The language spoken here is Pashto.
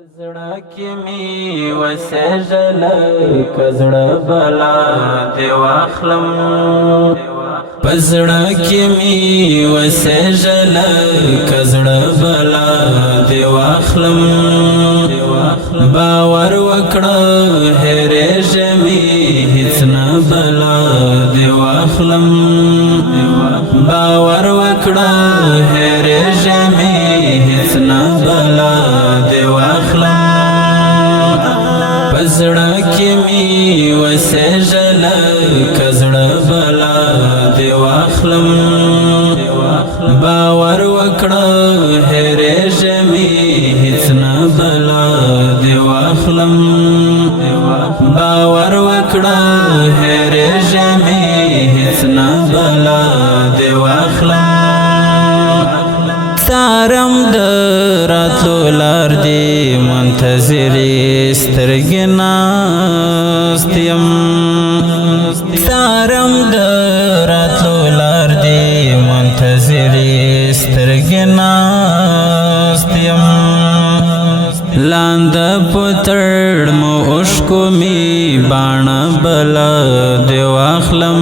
زړه کې می وسجل کزړه بلا دی واخلم پزړه کې می وسجل کزړه بلا دی واخلم باور وکړه هره جمی هیڅ نه بلا دی واخلم باور وکړه هره جمی هیڅ نه بلا دی واخلم پزړه کې می وسجل کزړه بلا دی واخلم باور وکړه هره جمی هیڅ نه بلا دی واخلم باور وکړه هره جمی هیڅ نه بلا دی واخلم سارم دراتلو لار دی منتظری سترګې ناست یم سارم دراتلو لار دی منتظری سترګې ناست یم لاند پتړ مو اوښکو می باڼه بلا دی واخلم